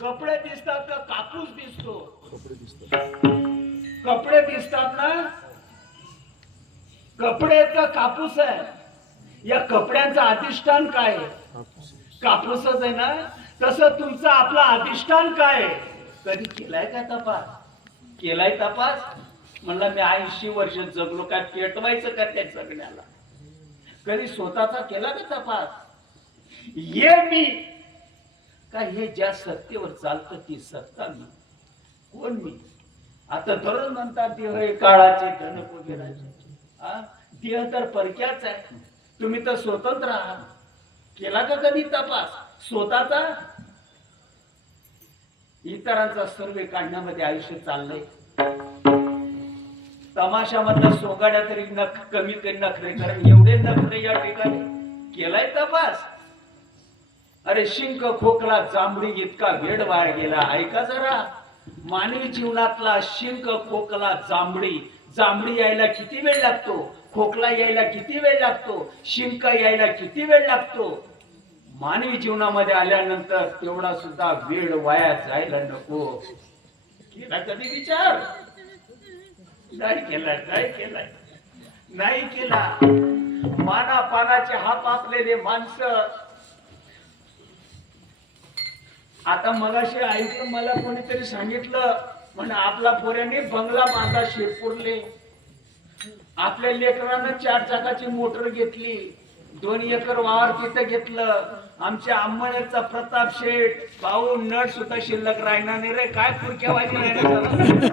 कपडे दिसतात का कापूस दिसतो. कपडे दिसतात. कपडे दिसतात ना कपडे का कापूस आहे. या कपड्यांचं अधिष्ठान काय कापूसच आहे ना? तसं तुमचं आपलं अधिष्ठान काय? कधी केलाय का तपास? केलाय तपास? म्हणलं मी ऐंशी वर्ष जगलो काय पेटवायचं का त्या जगण्याला? कधी स्वतःचा केला का तपास? ये मी! का हे ज्या सत्तेवर चालतं ती सत्ता मी. कोण मी? आता दररोज म्हणतात देह हे काळाचे धन वगैरे देह तर परक्याच आहे. तुम्ही तर स्वतंत्र आहात. केला का कधी तपास? स्वतःचा? इतरांचा सर्वे काढण्यामध्ये आयुष्य चाललंय. तमाशामधल्या सोगाड्या तरी नख कमी कमी नखरे कारण एवढे नखरे या ठिकाणी. केलाय तपास? अरे शिंक खोकला चांबडी इतका वेड वाया गेला. ऐका जरा. मानवी जीवनातला शिंक खोकला चांबडी चांबडी यायला किती वेळ लागतो? खोकला यायला किती वेळ लागतो? शिंक यायला किती वेळ लागतो? मानवी जीवनामध्ये आल्यानंतर तेवढा सुद्धा वेळ वाया जायला नको. केला कधी विचार? नाही केला नाही केला. नाही केला. माना पानाचे हात आपलेले माणसं आता मगाशी ऐकलं मला कोणीतरी सांगितलं म्हण आपला पोऱ्याने बंगला बांधा शिरपूरले. आपल्या लेकरानं चार चाकाची मोटर घेतली. दोन एकर वावर तिथं घेतलं. आमच्या अंमळेचा प्रताप शेठ भाऊ नट सुद्धा शिल्लक राहणार नाही रे. काय पुरक्यावाजी राहणार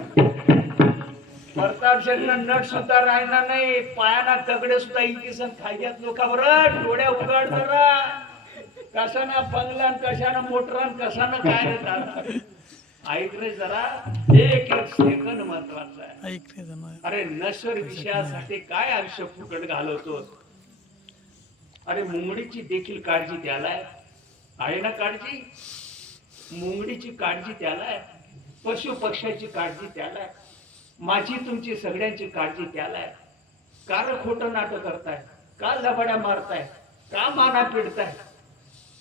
प्रताप शेठला नट सुद्धा राहणार नाही. पायाना दगडे सुद्धा इकिसन खायच्यात लोकांवर डोळ्या उघड जरा. कशानं बंगला कशानं मोटर कशानं काय दादा? ऐक रे जरा एक एक सेकंद महत्त्वाचा आहे. अरे नश्वर विषयासाठी काय आयुष्य फुकट घालवतो अरे मुंगडीची देखील काळजी त्यालाय आहे ना काळजी? मुंगडीची काळजी त्यालाय पशु पक्ष्याची काळजी त्यालाय माझी तुमची सगळ्यांची काळजी त्यालाय का खोटं नाटक करताय? का लबाड्या मारताय? का माना पिडताय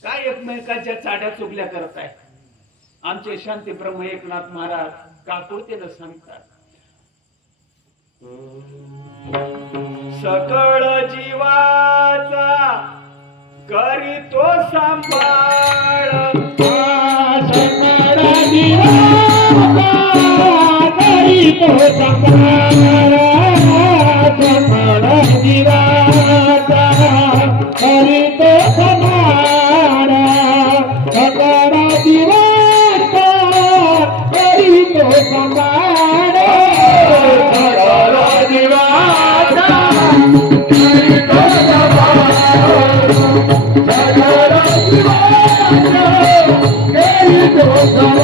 काय एकमेकांच्या चाड्या चुगल्या आहे आमचे शांती ब्रह्म एकनाथ महाराज काकुळतेनं सांगतात. सकळ जीवाचा करीतो सांभाळ. Alto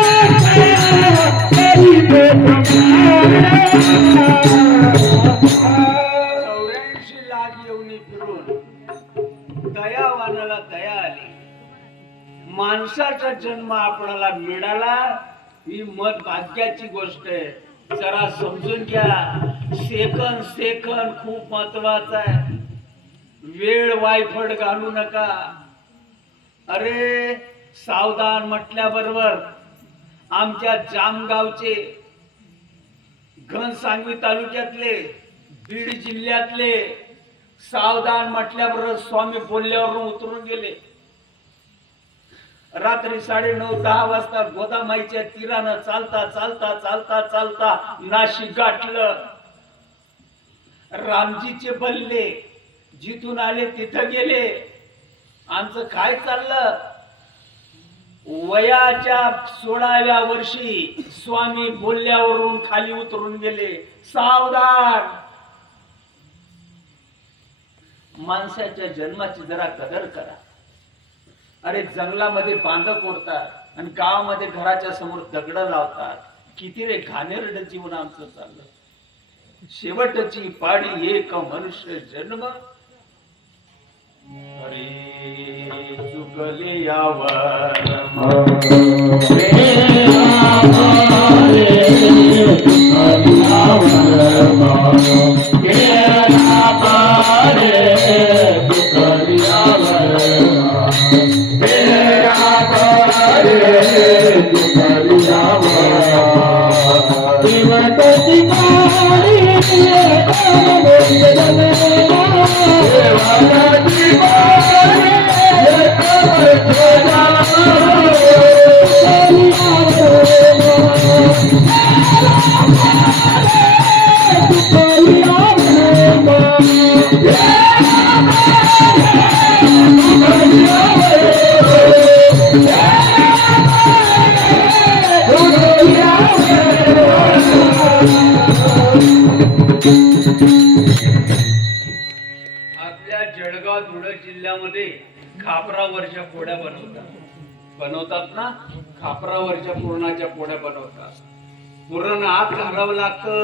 माणसाचा जन्म आपणाला मिळाला ही मत भाग्याची गोष्ट आहे. जरा समजून घ्या. सेकंद सेकंद खूप महत्त्वाचा आहे. वेळ वायफड घालू नका. अरे सावधान म्हटल्याबरोबर आमच्या जामगावचे घनसांगवी तालुक्यातले बीड जिल्ह्यातले सावधान म्हटल्याबरोबर स्वामी बोलल्यावरून उतरून गेले. रात्री साडे नऊ दहा वाजता गोदामाईच्या तीरानं चालता चालता चालता चालता नाशिक गाठलं. रामजीचे बल्ले जिथून आले तिथं गेले. आमचं काय चाललं? वयाच्या सोळाव्या वर्षी स्वामी बोलल्यावरून खाली उतरून गेले. सावधान! माणसाच्या जन्माची जरा कदर करा. अरे जंगलामध्ये बांध कोरतात आणि गावामध्ये घराच्या समोर दगड लावतात. किती रे घाणेरड जीवन आमचं चाललं. शेवटची पाडी एक मनुष्य जन्म. अरे चुकले यावर. आपल्या जळगाव धुळे जिल्ह्यामध्ये खापरावरच्या पोळ्या बनवतात. बनवतात ना? खापरावरच्या पुरणाच्या पोळ्या बनवतात. पुरण आत घालावं लागतं.